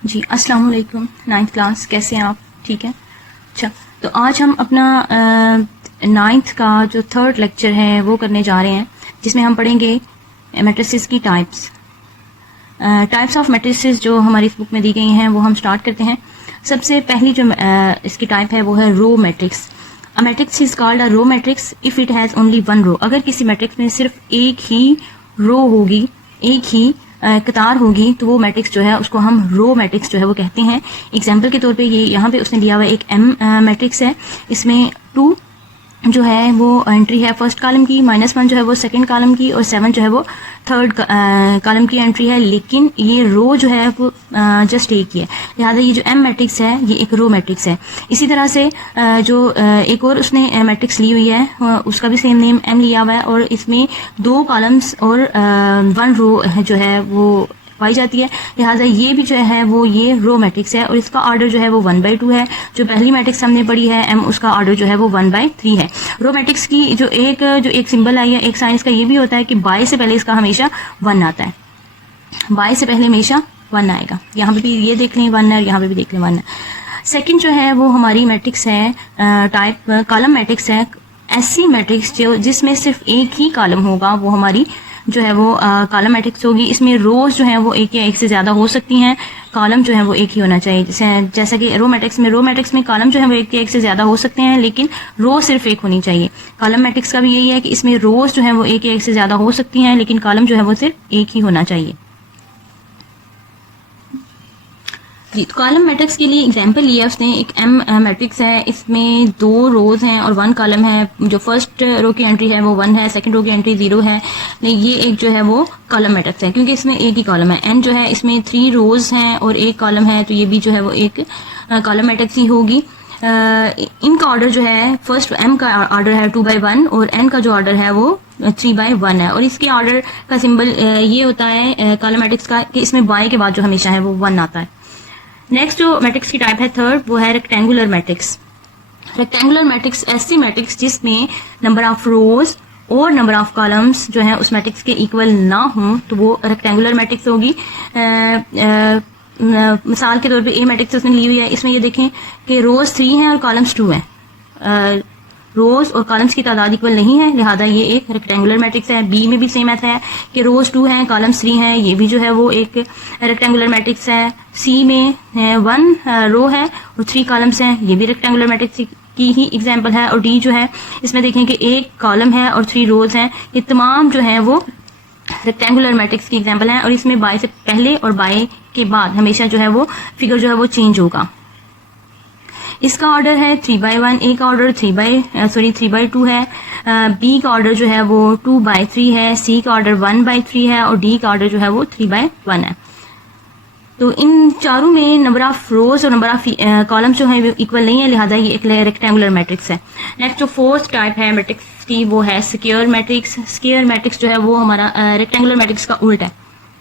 जी अस्सलाम वालेकुम। 9th class, कैसे हैं आप? ठीक है। अच्छा, तो आज हम अपना 9th का जो 3rd लेक्चर है वो करने जा रहे हैं, जिसमें हम पढ़ेंगे मैट्रिसेस की टाइप्स। टाइप्स ऑफ मैट्रिसेस जो हमारी इस बुक में दी गई हैं वो हम स्टार्ट करते हैं। सबसे पहली जो इसकी टाइप है वो है row matrix. A matrix is called a row matrix if it has only one row. अगर किसी मैट्रिक्स में सिर्फ एक ही रो होगी, एक ही कतार होगी, तो वो मैट्रिक्स जो है उसको हम रो मैट्रिक्स जो है वो कहते हैं। एग्जाम्पल के तौर पे ये यहाँ पे उसने दिया हुआ एक एम मैट्रिक्स है। इसमें 2 जो है वो एंट्री है फर्स्ट कॉलम की, -1 जो है वो सेकंड कॉलम की, और 7 जो है वो थर्ड कॉलम की एंट्री है। लेकिन ये रो जो है वो जस्ट एक ही है, लिहाजा ये जो एम मैट्रिक्स है ये एक रो मैट्रिक्स है। इसी तरह से जो एक और उसने मैट्रिक्स ली हुई है उसका भी सेम नेम एम लिया हुआ है, और इसमें 2 कॉलम्स और 1 रो जो है वो पाई जाती है। लिहाजा ये भी जो है वो ये रो मैट्रिक्स है, और इसका ऑर्डर जो है वो 1/2 है। जो पहली मैट्रिक्स हमने पढ़ी है एम, उसका ऑर्डर जो है वो 1/3 है। रो मैट्रिक्स की जो एक सिंबल आई है, एक साइन इसका ये भी होता है कि बाय से पहले इसका हमेशा 1 आता है। बाय से पहले हमेशा 1 आएगा। यहाँ पे भी ये देख लें 1 है, और यहाँ पे भी देख लें 1 है। सेकेंड जो है वो हमारी मैट्रिक्स है टाइप कॉलम मैट्रिक्स है। ऐसी मैट्रिक्स जो जिसमें सिर्फ एक ही कॉलम होगा वो हमारी जो है वो कॉलम मैट्रिक्स होगी। इसमें रोज जो है वो एक या एक से ज्यादा हो सकती हैं, कॉलम जो है वो एक ही होना चाहिए। जैसा कि रो मैट्रिक्स में कॉलम जो है वो एक या एक से ज्यादा हो सकते हैं, लेकिन रो सिर्फ एक होनी चाहिए। कॉलम मैट्रिक्स का भी यही है कि इसमें रोज जो है वो एक या एक से ज्यादा हो सकती हैं, लेकिन कॉलम जो है वो सिर्फ एक ही होना चाहिए। जी, तो कॉलम मैट्रिक्स के लिए एग्जांपल लिया उसने। एक एम मैट्रिक्स है, इसमें 2 रोज हैं और 1 कॉलम है। जो फर्स्ट रो की एंट्री है वो 1 है, सेकंड रो की एंट्री 0 है। ये एक जो है वो कॉलम मैट्रिक्स है, क्योंकि इसमें एक ही कॉलम है। एन जो है इसमें 3 रोज हैं और 1 कॉलम है, तो ये भी जो है वो एक कॉलम मैट्रिक्स ही होगी। इनका ऑर्डर जो है, फर्स्ट एम का ऑर्डर है 2/1 और एन का जो ऑर्डर है वो 3/1 है। और इसके ऑर्डर का सिंबल ये होता है कॉलम मैट्रिक्स का कि इसमें बाय के बाद जो हमेशा है वो 1 आता है। नेक्स्ट जो मैट्रिक्स की टाइप है 3rd, वो है रेक्टेंगुलर मैट्रिक्स। रेक्टेंगुलर मैट्रिक्स ऐसी मैट्रिक्स जिसमें नंबर ऑफ रोज और नंबर ऑफ कॉलम्स जो है उस मैट्रिक्स के इक्वल ना हो, तो वो रेक्टेंगुलर मैट्रिक्स होगी। मिसाल के तौर पे ए मैट्रिक्स उसने ली हुई है। इसमें ये देखें कि रोज 3 हैं और कॉलम्स 2 हैं। रोज और कॉलम्स की तादाद इक्वल नहीं है, लिहाजा ये एक रेक्टेंगुलर मैट्रिक्स है। बी में भी सेम ऐसा है कि रोज 2 हैं, कॉलम्स 3 हैं, ये भी जो है वो एक रेक्टेंगुलर मैट्रिक्स है। सी में 1 रो है और 3 कॉलम्स हैं, ये भी रेक्टेंगुलर मैट्रिक्स की ही एग्जांपल है। और डी जो है इसमें देखें कि 1 कॉलम है और 3 रोज हैं। ये तमाम जो है वो रेक्टेंगुलर मैट्रिक्स की एग्जांपल है, और इसमें बाय से पहले और बाय के बाद हमेशा जो है वो फिगर जो है वो चेंज होगा। इसका ऑर्डर है 3/1, ए का ऑर्डर 3/2 है। बी का ऑर्डर जो है वो 2/3 है, सी का ऑर्डर 1/3 है, और डी का ऑर्डर जो है वो 3/1 है। तो इन चारों में नंबर ऑफ रोज और नंबर ऑफ कॉलम्स जो है इक्वल नहीं है, लिहाजा ये एक रेक्टेंगुलर मैट्रिक्स है। नेक्स्ट जो 4th टाइप है मैट्रिक्स की वो है स्क्वायर मैट्रिक्स। स्क्वायर मैट्रिक्स जो है वो हमारा रेक्टेंगुलर मैट्रिक्स का उल्टा है,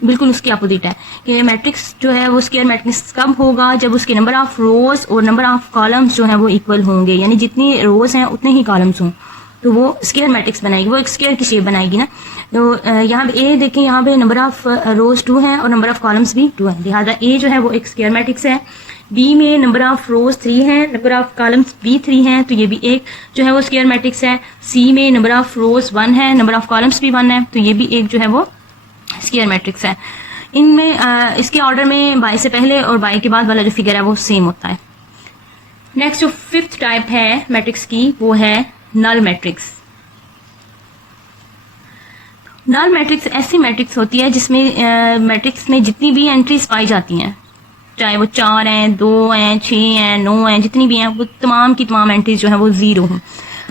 बिल्कुल उसकी अपोजिट है। कि मैट्रिक्स जो है वो स्क्वायर मैट्रिक्स कब होगा, जब उसके नंबर ऑफ रोज और नंबर ऑफ कॉलम्स जो है वो इक्वल होंगे, यानी जितनी रोज हैं उतने ही कॉलम्स हों, तो वो स्क्वायर मैट्रिक्स बनाएगी, वो एक स्क्वायर की शेप बनाएगी ना। तो यहाँ पे ए देखें, यहाँ पे नंबर ऑफ रोज 2 हैं और नंबर ऑफ कॉलम्स भी 2 हैं, लिहाजा ए जो है वो एक स्क्वायर मैट्रिक्स है। बी में नंबर ऑफ रोज 3 हैं, नंबर ऑफ कॉलम्स भी 3 हैं, तो ये भी एक जो है वो स्क्वायर मैट्रिक्स है। सी में नंबर ऑफ रोज 1 है, नंबर ऑफ कॉलम्स भी 1 है, तो ये भी एक जो है वो स्क्वायर मैट्रिक्स है। इनमें इसके ऑर्डर में बाय से पहले और बाय के बाद वाला जो फिगर है वो सेम होता है। नेक्स्ट जो 5th टाइप है मैट्रिक्स की वो है नल मैट्रिक्स। नल मैट्रिक्स ऐसी मैट्रिक्स होती है जिसमें मैट्रिक्स में जितनी भी एंट्रीज पाई जाती हैं, चाहे वो 4 हैं, 2 हैं, 6 हैं, 9 हैं, जितनी भी हैं, वो तमाम की तमाम एंट्रीज जो है वो 0 हों।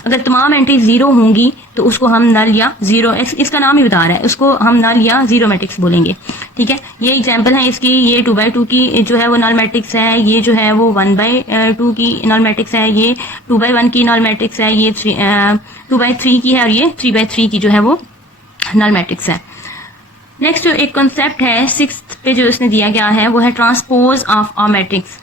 अगर तमाम एंट्रीज 0 होंगी तो उसको हम नल या 0, इसका नाम ही बता रहा है, उसको हम नल या 0 मैट्रिक्स बोलेंगे। ठीक है, ये एग्जांपल है इसकी। ये 2/2 की जो है वो नल मैट्रिक्स है, ये जो है वो 1/2 की नल मैट्रिक्स है, ये 2/1 की नल मैट्रिक्स है, ये 2/3 की है, और ये 3/3 की जो है वो नल मैट्रिक्स है। नेक्स्ट जो एक कॉन्सेप्ट है 6th पे जो इसने दिया गया है वो है ट्रांसपोज ऑफ अ मैट्रिक्स।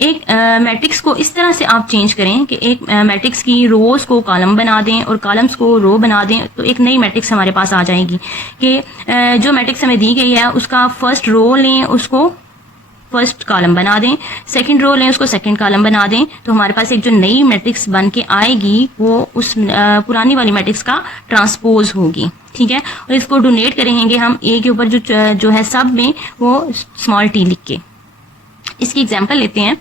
एक मैट्रिक्स को इस तरह से आप चेंज करें कि एक मैट्रिक्स की रोज को कॉलम बना दें और कॉलम्स को रो बना दें, तो एक नई मैट्रिक्स हमारे पास आ जाएगी। कि जो मैट्रिक्स हमें दी गई है उसका फर्स्ट रो लें, उसको फर्स्ट कॉलम बना दें, सेकंड रो लें उसको सेकंड कॉलम बना दें, तो हमारे पास एक जो नई मैट्रिक्स बन के आएगी वो उस पुरानी वाली मैट्रिक्स का ट्रांसपोज होगी, ठीक है। और इसको डोनेट करेंगे हम ए के ऊपर जो है सब में वो स्मॉल टी लिख के। इसकी एग्जांपल लेते हैं।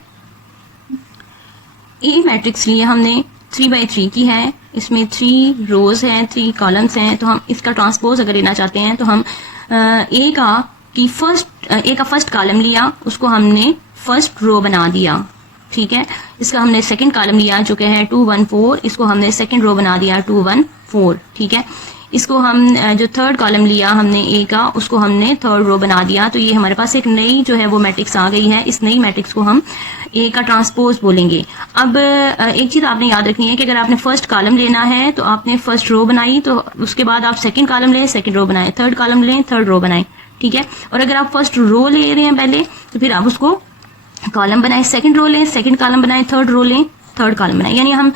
ए मैट्रिक्स लिए हमने 3x3 की है, इसमें 3 रोज हैं, 3 कॉलम्स हैं, तो हम इसका ट्रांसपोज अगर लेना चाहते हैं तो हम ए का फर्स्ट कॉलम लिया, उसको हमने फर्स्ट रो बना दिया, ठीक है। इसका हमने सेकंड कॉलम लिया जो कि है 2 1 4, इसको हमने सेकंड रो बना दिया 2 1 4, ठीक है। इसको हम जो थर्ड कॉलम लिया हमने ए का, उसको हमने थर्ड रो बना दिया, तो ये हमारे पास एक नई जो है वो मैट्रिक्स आ गई है। इस नई मैट्रिक्स को हम ए का ट्रांसपोज बोलेंगे। अब एक चीज आपने याद रखनी है कि अगर आपने फर्स्ट कॉलम लेना है तो आपने फर्स्ट रो बनाई, तो उसके बाद आप सेकंड कॉलम लें, सेकंड रो बनाए, थर्ड कॉलम लें, थर्ड रो बनाए, ठीक है। और अगर आप फर्स्ट रो ले रहे हैं पहले, तो फिर आप उसको कॉलम बनाए, सेकंड रो लें, सेकंड कॉलम बनाए, थर्ड रो लें, थर्ड कॉलम बनाए। यानी हम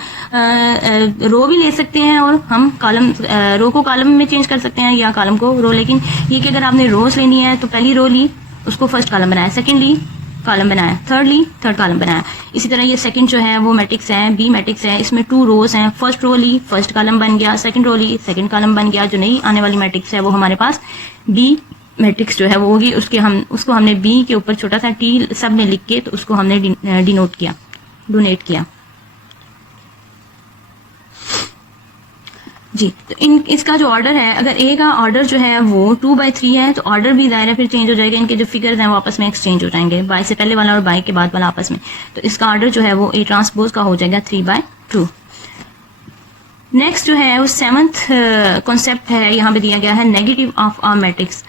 रो भी ले सकते हैं और हम कॉलम रो को कॉलम में चेंज कर सकते हैं या कॉलम को रो। लेकिन ये कि अगर आपने रोज लेनी है तो पहली रो ली, उसको फर्स्ट कॉलम बनाया, सेकंड ली, कॉलम बनाया, थर्ड ली, थर्ड कॉलम बनाया। इसी तरह ये सेकंड जो है वो मैट्रिक्स है, बी मैट्रिक्स है, इसमें 2 रोज हैं, फर्स्ट रो ली, फर्स्ट कॉलम बन गया, सेकंड रो ली, सेकंड कॉलम बन गया। जो नई आने वाली मैट्रिक्स है वो हमारे पास बी मैट्रिक्स जो है वो होगी। उसको हमने बी के ऊपर छोटा सा टी सब में लिख के तो उसको हमने डिनोट किया, डोनेट किया जी। तो इसका जो ऑर्डर है, अगर ए का ऑर्डर जो है वो 2/3 है तो ऑर्डर भी ज़ाहिर है फिर चेंज हो जाएगा। इनके जो फिगर्स हैं वो आपस में एक्सचेंज हो जाएंगे, बाय से पहले वाला और बाय के बाद वाला आपस में। तो इसका ऑर्डर जो है वो ए ट्रांसपोज का हो जाएगा 3/2। नेक्स्ट जो है वो 7th कॉन्सेप्ट है, यहाँ पे दिया गया है नेगेटिव ऑफ अ मैट्रिक्स।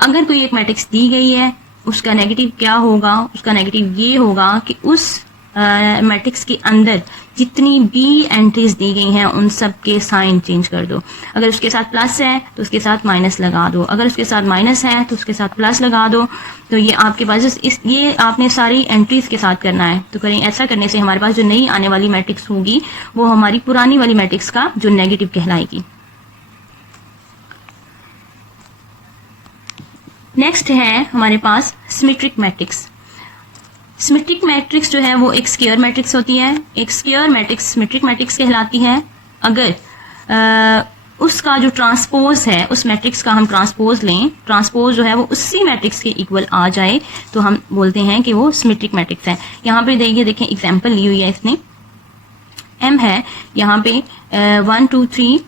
अगर कोई एक मैट्रिक्स दी गई है, उसका नेगेटिव क्या होगा? उसका नेगेटिव ये होगा कि उस मैट्रिक्स के अंदर जितनी भी एंट्रीज दी गई हैं उन सब के साइन चेंज कर दो। अगर उसके साथ प्लस है तो उसके साथ माइनस लगा दो, अगर उसके साथ माइनस है तो उसके साथ प्लस लगा दो। तो ये आपके पास ये आपने सारी एंट्रीज के साथ करना है। तो करें, ऐसा करने से हमारे पास जो नई आने वाली मैट्रिक्स होगी वो हमारी पुरानी वाली मैट्रिक्स का जो नेगेटिव कहलाएगी। नेक्स्ट है हमारे पास सिमेट्रिक मैट्रिक्स। सिमेट्रिक मैट्रिक्स जो है वो एक स्क्वायर मैट्रिक्स होती है। एक स्क्वायर मैट्रिक्स सिमेट्रिक मैट्रिक्स कहलाती है अगर उसका जो ट्रांसपोज है, उस मैट्रिक्स का हम ट्रांसपोज लें, ट्रांसपोज जो है वो उसी मैट्रिक्स के इक्वल आ जाए तो हम बोलते हैं कि वो सिमेट्रिक मैट्रिक्स है। यहाँ पे देखिए, देखें एग्जाम्पल ली हुई है इसने, एम है यहाँ पे 1 2 3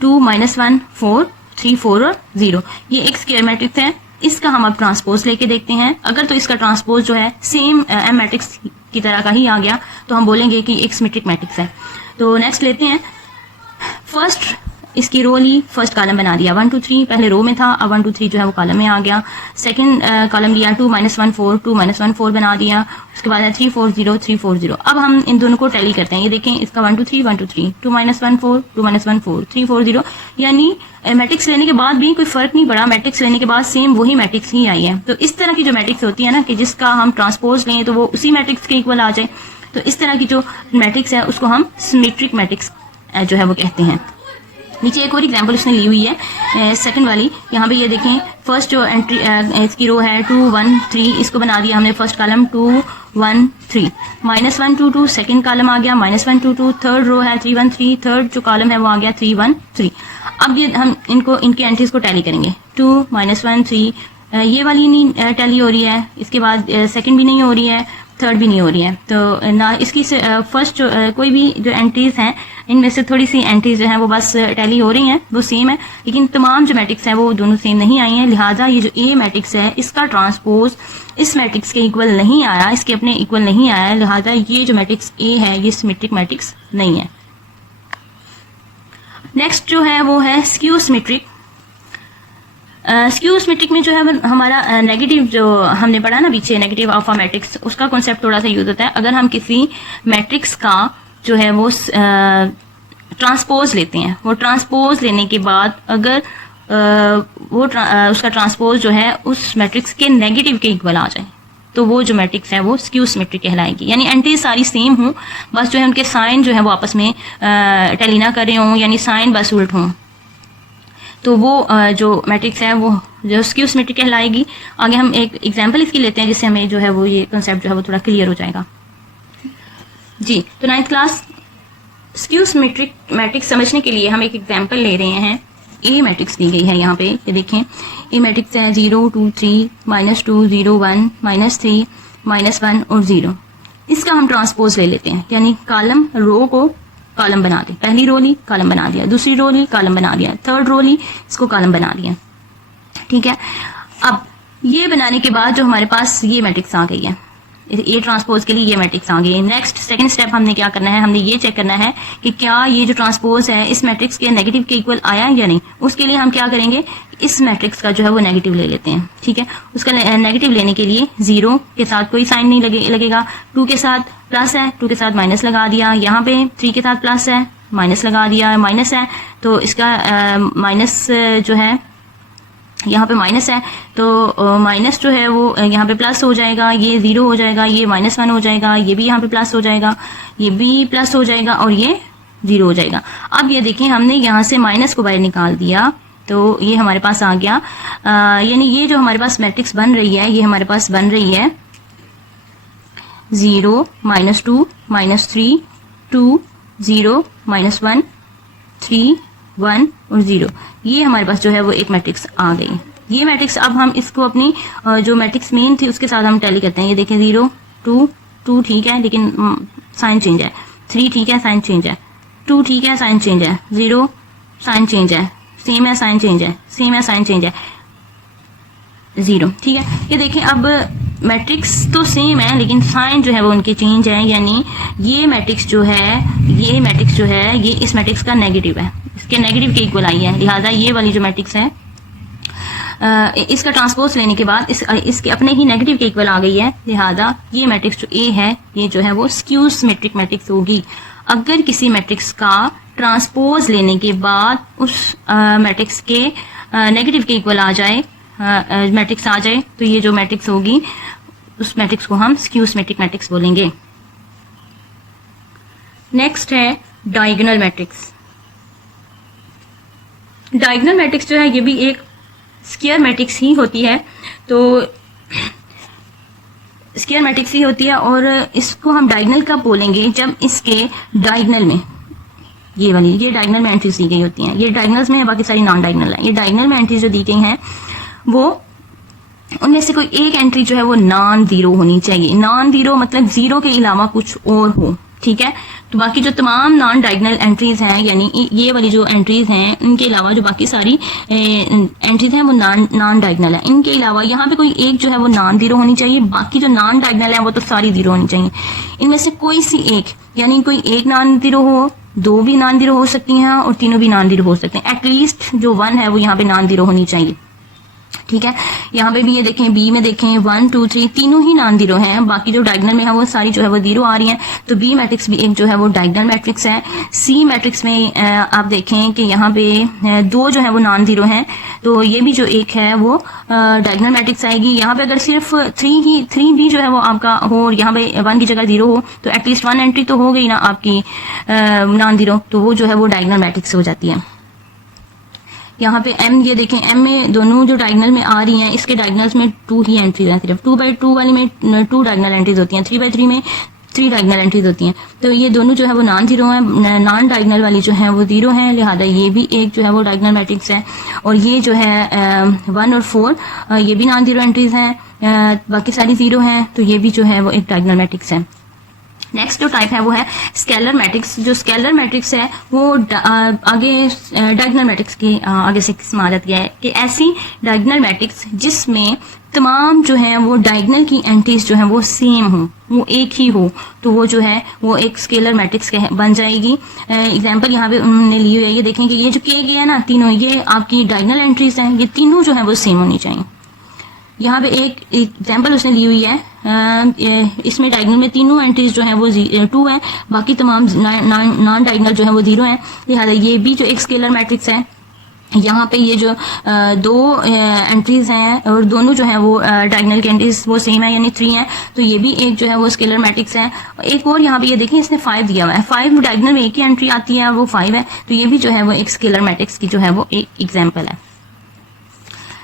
2 -1 4 3 4 और 0। ये एक स्क्वायर मैट्रिक्स है। इसका हम अब ट्रांसपोज लेके देखते हैं। अगर तो इसका ट्रांसपोज जो है सेम एम मैट्रिक्स की तरह का ही आ गया तो हम बोलेंगे कि एक सिमेट्रिक मैट्रिक्स है। तो नेक्स्ट लेते हैं, फर्स्ट इसकी रो ली, फर्स्ट कॉलम बना दिया 1 2 3, पहले रो में था, अब 1 2 3 जो है वो कॉलम में आ गया। सेकंड कॉलम लिया 2 -1 4 2 -1 4 बना दिया। उसके बाद है 3 4 0 3 4 0। अब हम इन दोनों को टैली करते हैं। ये देखें, इसका 1 2 3 1 2 3 2 -1 4 2 -1 4 3 4 0, यानी मैट्रिक्स लेने के बाद भी कोई फर्क नहीं पड़ा, मैट्रिक्स लेने के बाद सेम वही मैट्रिक्स ही आई है। तो इस तरह की जो मैट्रिक्स होती है ना कि जिसका हम ट्रांसपोज लें तो वो उसी मैट्रिक्स के इक्वल आ जाए, तो इस तरह की जो मैट्रिक्स है उसको हम सिमेट्रिक मैट्रिक्स जो है वो कहते हैं। नीचे एक और एग्जांपल उसने ली हुई है सेकंड वाली। यहाँ पे ये देखें, फर्स्ट जो एंट्री इसकी रो है 2 1 3, इसको बना दिया हमने फर्स्ट कॉलम 2 1 3, -1 2 2 सेकंड कॉलम आ गया, -1 2 2, थर्ड रो है 3 1 3, थर्ड जो कॉलम है वो आ गया 3 1 3। अब ये हम इनकी एंट्रीज को टैली करेंगे। 2 -1 3, ये वाली नहीं टैली हो रही है, इसके बाद सेकंड भी नहीं हो रही है, थर्ड भी नहीं हो रही है। तो ना इसकी फर्स्ट जो कोई भी जो एंट्रीज हैं इनमें से थोड़ी सी एंट्रीज जो हैं वो बस टैली हो रही हैं, वो सेम है, लेकिन तमाम जो मैट्रिक्स हैं वो दोनों सेम नहीं आई हैं। लिहाजा ये जो ए मैट्रिक्स है इसका ट्रांसपोज इस मैट्रिक्स के इक्वल नहीं आया, इसके अपने इक्वल नहीं आया, लिहाजा ये जो मैट्रिक्स ए है ये सिमेट्रिक मैट्रिक्स नहीं है। नेक्स्ट जो है वो है स्क्यू सिमेट्रिक। स्क्यू सिमेट्रिक में जो है हमारा नेगेटिव जो हमने पढ़ा ना पीछे, नेगेटिव ऑफ अ मैट्रिक्स, उसका कॉन्सेप्ट थोड़ा सा यूज होता है। अगर हम किसी मैट्रिक्स का जो है वो ट्रांसपोज लेते हैं, वो ट्रांसपोज लेने के बाद अगर उसका ट्रांसपोज जो है उस मैट्रिक्स के नेगेटिव के इक्वल आ जाए तो वो जो मैट्रिक्स है वो स्क्यू सिमेट्रिक कहलाएगी। यानी एंट्री सारी सेम हों, बस जो है उनके साइन जो है वो आपस में टैली ना कर रहे हों, यानी साइन बस उल्ट हों। तो वो जो मैट्रिक्स है वो जो स्क्यू सिमेट्रिक कहलाएगी। आगे हम एक एग्जांपल इसकी लेते हैं जिससे हमें जो है वो ये कॉन्सेप्ट जो है वो थोड़ा क्लियर हो जाएगा। जी, तो 9th class skew symmetric matrix समझने के लिए हम एक एग्जांपल ले रहे हैं। ए मैट्रिक्स दी गई है यहाँ पे, ये देखें ए मैट्रिक्स है 0 2 3 -2 0 1 -3 -1 और 0। इसका हम ट्रांसपोज ले लेते हैं, यानी कॉलम रो को कॉलम बना दें। पहली रो ली कॉलम बना दिया, दूसरी रो ली कॉलम बना दिया, थर्ड रो ली इसको कॉलम बना दिया। ठीक है, अब ये बनाने के बाद जो हमारे पास ये मैट्रिक्स आ गई है, ए ट्रांसपोज के लिए ये मैट्रिक्स आ गई है। नेक्स्ट सेकंड स्टेप हमने क्या करना है, हमने ये चेक करना है कि क्या ये जो ट्रांसपोज है इस मैट्रिक्स के नेगेटिव के इक्वल आया या नहीं। उसके लिए हम क्या करेंगे, इस मैट्रिक्स का जो है वो नेगेटिव ले लेते हैं। ठीक है, उसका नेगेटिव लेने के लिए 0 के साथ कोई साइन नहीं लगेगा, 2 के साथ प्लस है, 2 के साथ माइनस लगा दिया, यहाँ पे 3 के साथ प्लस है, माइनस लगा दिया, माइनस है तो इसका माइनस जो है यहाँ पे माइनस है तो माइनस जो है वो यहाँ पे प्लस हो जाएगा, ये 0 हो जाएगा, ये -1 हो जाएगा, ये भी यहाँ पे प्लस हो जाएगा, ये भी प्लस हो जाएगा और ये 0 हो जाएगा। अब ये देखें हमने यहाँ से माइनस को बाहर निकाल दिया तो ये हमारे पास आ गया, यानी ये जो हमारे पास मैट्रिक्स बन रही है ये हमारे पास बन रही है 0 -2 -3 2 0 -1 3 1 और 0। ये हमारे पास जो है वो एक मैट्रिक्स आ गई। ये मैट्रिक्स अब हम इसको अपनी जो मैट्रिक्स मेन थी उसके साथ हम टैली करते हैं। ये देखें 0 2 2 ठीक है लेकिन साइन चेंज है, 3 ठीक है साइन चेंज है, 2 ठीक है साइन चेंज है, 0 साइन चेंज है, सेम है साइन चेंज है, सेम है साइन चेंज है, 0 ठीक है। ये देखें अब मैट्रिक्स तो सेम है लेकिन साइन जो है वो उनके चेंज है, यानी ये मैट्रिक्स जो है ये इस मैट्रिक्स का नेगेटिव है, इसके नेगेटिव के इक्वल आई है। लिहाजा ये वाली जो मैट्रिक्स है इसका ट्रांसपोज लेने के बाद इसके अपने ही नेगेटिव के इक्वल आ गई है। लिहाजा ये मैट्रिक्स जो ए है ये जो है वो स्क्यू सिमेट्रिक मैट्रिक्स होगी। अगर किसी मैट्रिक्स का ट्रांसपोज लेने के बाद उस मैट्रिक्स के नेगेटिव के इक्वल आ जाए, मैट्रिक्स आ जाए तो ये जो मैट्रिक्स होगी उस मैट्रिक्स को हम स्क्यू सिमेट्रिक मैट्रिक्स बोलेंगे। नेक्स्ट है डायगोनल मैट्रिक्स। डायगोनल मैट्रिक्स जो है ये भी एक स्क्वायर मैट्रिक्स ही होती है, तो स्क्वायर मैट्रिक्स ही होती है और इसको हम डायगोनल कब बोलेंगे, जब इसके डायगोनल में ये डायगोनल में एंट्रीज दी गई होती हैं। ये डायगोनल्स में है, बाकी सारी नॉन डायगोनल है। ये डायगोनल में एंट्रीज जो दी गई हैं वो उनमें से कोई एक एंट्री जो है वो नॉन जीरो होनी चाहिए। नॉन जीरो मतलब 0 के अलावा कुछ और हो। ठीक है, तो बाकी जो तमाम नॉन डायगोनल एंट्रीज हैं, यानी ये वाली जो एंट्रीज हैं इनके अलावा जो बाकी सारी एंट्रीज हैं वो नॉन डायगोनल है। इनके अलावा यहाँ पे कोई एक जो है वो नॉन जीरो होनी चाहिए, बाकी जो नॉन डायगोनल है वो तो सारी जीरो होनी चाहिए। इनमें से कोई सी एक, यानी कोई एक नॉन जीरो हो, 2 भी नॉन जीरो हो सकती हैं और तीनों भी नॉन जीरो हो सकते हैं। एटलीस्ट जो 1 है वो यहाँ पे नॉन जीरो होनी चाहिए। ठीक है, यहाँ पे भी ये देखें, बी में देखें 1 2 3 तीनों ही नॉन जीरो हैं, बाकी जो डायगोनल में है वो सारी जो है वो जीरो आ रही हैं। तो बी मैट्रिक्स भी एक जो है वो डायगोनल मैट्रिक्स है। सी मैट्रिक्स में आप देखें कि यहाँ पे 2 जो है वो नॉन जीरो हैं, तो ये भी जो एक है वो डायगोनल मैट्रिक्स आएगी। यहाँ पे अगर सिर्फ 3 भी जो है वो आपका हो और यहाँ पे 1 की जगह 0 हो तो एटलीस्ट 1 एंट्री तो हो गई ना आपकी नॉन जीरो, तो वो जो है वो डायगोनल मैट्रिक्स हो जाती है। यहाँ पे एम, ये देखें एम में दोनों जो डायगोनल में आ रही हैं इसके डायगोनल्स में 2 ही एंट्रीज हैं, सिर्फ 2/2 वाली में 2 डायगोनल एंट्रीज होती हैं, 3/3 में 3 डायगोनल एंट्रीज होती हैं। तो ये दोनों जो है वो नॉन जीरो हैं, नॉन डायगोनल वाली जो है वो 0 हैं, लिहाजा ये भी एक जो है वो डायगोनल मैट्रिक्स है। और ये जो है 1 और 4 ये भी नॉन जीरो एंट्रीज हैं, बाकी सारी 0 हैं, तो ये भी जो है वो एक डायगोनल मैट्रिक्स है। नेक्स्ट जो टाइप है वो है स्केलर मैट्रिक्स। जो स्केलर मैट्रिक्स है वो आगे डायगोनल मैट्रिक्स की आगे से किस्म आ जाती है कि ऐसी डायगोनल मैट्रिक्स जिसमें तमाम जो है वो डायगोनल की एंट्रीज जो है वो सेम हो, वो एक ही हो, तो वो जो है वो एक स्केलर मैट्रिक्स बन जाएगी। एग्जांपल यहाँ पे उन्होंने ली हुई है, ये देखें कि ये जो किए गए हैं ना तीनों, ये आपकी डायगोनल एंट्रीज हैं, ये तीनों जो है वो सेम होनी चाहिए। यहाँ पे एक एग्जाम्पल उसने ली हुई है, इसमें डायगोनल में तीनों एंट्रीज जो है वो 2 है, बाकी तमाम नॉन डायगोनल जो है वो 0 है। लिहाजा ये भी जो एक स्केलर मैट्रिक्स है यहाँ पे ये जो दो एंट्रीज हैं और दोनों जो है वो डायगोनल की एंट्रीज वो सेम है यानी 3 है, तो ये भी एक जो है वो स्केलर मैट्रिक्स है। एक और यहाँ पे ये देखिए इसने 5 दिया हुआ है, 5 डायगोनल में एक ही एंट्री आती है वो 5 है, तो ये भी जो है वो एक स्केलर मैट्रिक्स की जो है वो एक एग्जाम्पल है।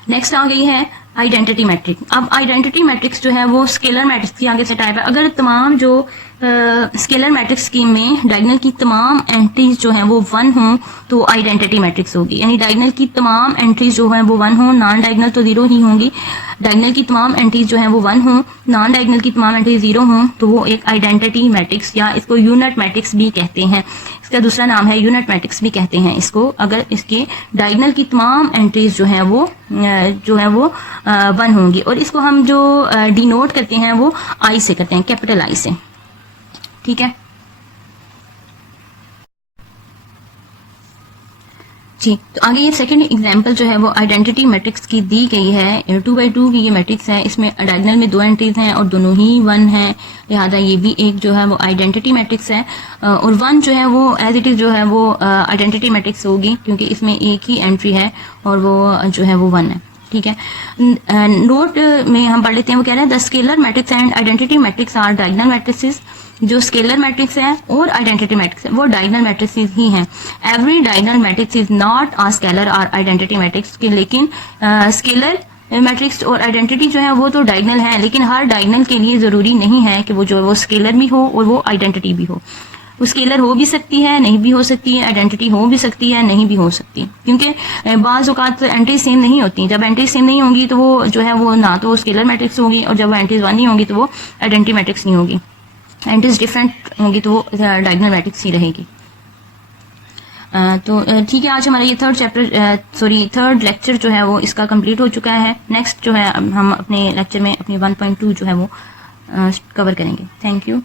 नेक्स्ट आ गई है आइडेंटिटी मैट्रिक्स। अब आइडेंटिटी मैट्रिक्स जो है वो स्केलर मैट्रिक्स की आगे से टाइप है। अगर तमाम जो स्केलर मैट्रिक्स स्कीम में डायगोनल की तमाम एंट्रीज जो हैं वो 1 हों तो आइडेंटिटी मैट्रिक्स होगी, यानी डायगोनल की तमाम एंट्रीज जो हैं वो 1 हों, नॉन डायगोनल तो 0 ही होंगी। डायगोनल की तमाम एंट्रीज जो हैं वो 1 हों, नॉन डायगोनल की तमाम एंट्रीज 0 हों, तो वो एक आइडेंटिटी मैट्रिक्स या इसको यूनिट मैट्रिक्स भी कहते हैं। इसका दूसरा नाम है यूनिट मैट्रिक्स भी कहते हैं इसको, अगर इसके डायगोनल की तमाम एंट्रीज जो है वो 1 होंगी। और इसको हम जो डिनोट करते हैं वो आई से करते हैं, कैपिटल आई से, ठीक है जी। तो आगे ये सेकंड एग्जांपल जो है वो आइडेंटिटी मैट्रिक्स की दी गई है। 2 by 2 की ये मैट्रिक्स है, इसमें डायगोनल में 2 एंट्रीज हैं और दोनों ही 1 है, लिहाजा ये भी एक जो है वो आइडेंटिटी मैट्रिक्स है। और 1 जो है वो एज इट इज जो है वो आइडेंटिटी मैट्रिक्स होगी क्योंकि इसमें एक ही एंट्री है और वो जो है वो 1 है, ठीक है। नोट में हम पढ़ लेते हैं, वो कह रहे हैं the scalar matrix and identity matrix are diagonal matrix. जो स्केलर मैट्रिक्स है और आइडेंटिटी मैट्रिक्स है वो डायगोनल मैट्रिक्स ही हैं। Every diagonal matrix is not a scalar और आइडेंटिटी मैट्रिक्स, लेकिन स्केलर मैट्रिक्स और आइडेंटिटी जो है वो तो डायगोनल है, लेकिन हर डायगोनल के लिए जरूरी नहीं है कि वो जो वो स्केलर भी हो और वो आइडेंटिटी भी हो। वो स्केलर हो भी सकती है, नहीं भी हो सकती है, आइडेंटिटी हो भी सकती है, नहीं भी हो सकती, क्योंकि बाज़ औक़ात एंट्रीज सेम नहीं होती। जब एंट्रीज सेम नहीं होंगी तो वो जो है वो ना तो स्केलर मैट्रिक्स होगी, और जब एंट्रीज 1 नहीं होंगी तो वो आइडेंटिटी मैट्रिक्स नहीं होगी। एंट्रीज डिफरेंट होंगी तो वो डायगोनल मैट्रिक्स ही रहेगी। तो ठीक है, आज हमारा ये थर्ड लेक्चर जो है वो इसका कंप्लीट हो चुका है। नेक्स्ट जो है हम अपने लेक्चर में अपनी 1.2 जो है वो कवर करेंगे। Thank you.